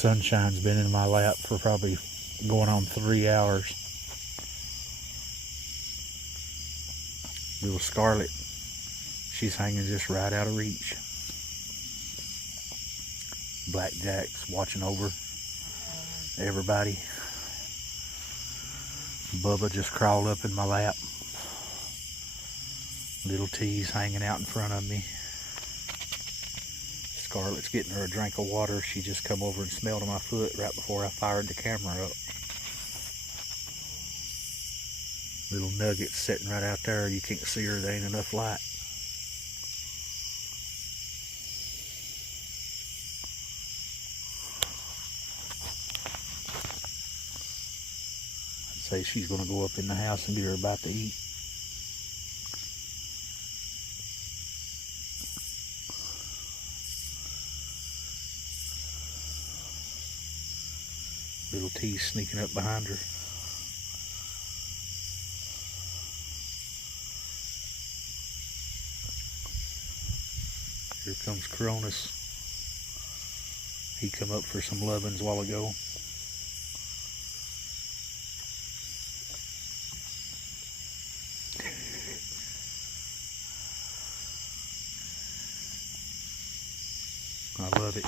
Sunshine's been in my lap for probably going on 3 hours. Little Scarlet, she's hanging just right out of reach. Blackjack's watching over everybody. Bubba just crawled up in my lap. Little T's hanging out in front of me. Scarlet's getting her a drink of water. She just come over and smelled my foot right before I fired the camera up. Little Nugget's sitting right out there. You can't see her, there ain't enough light. I'd say she's gonna go up in the house and get her a bite to eat. Little T's sneaking up behind her. Here comes Cronus. He come up for some lovin's a while ago. I love it.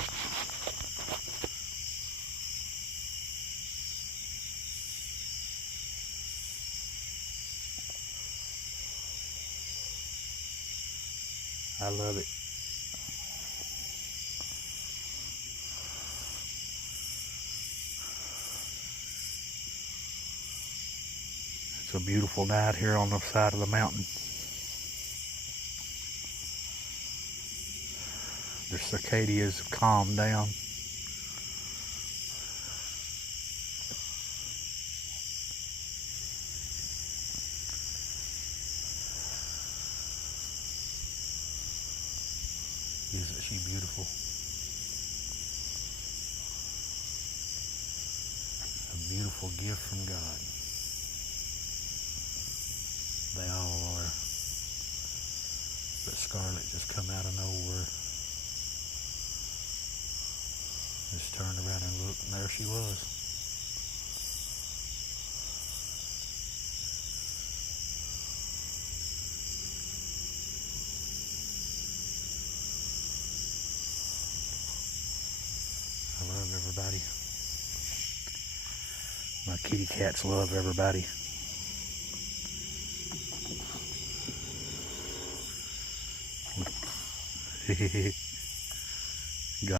I love it. It's a beautiful night here on the side of the mountain. The cicadas have calmed down. Isn't she beautiful? A beautiful gift from God. They all are. But Scarlet just come out of nowhere. Just turned around and looked, and there she was. I love everybody. My kitty cats love everybody. Hehehe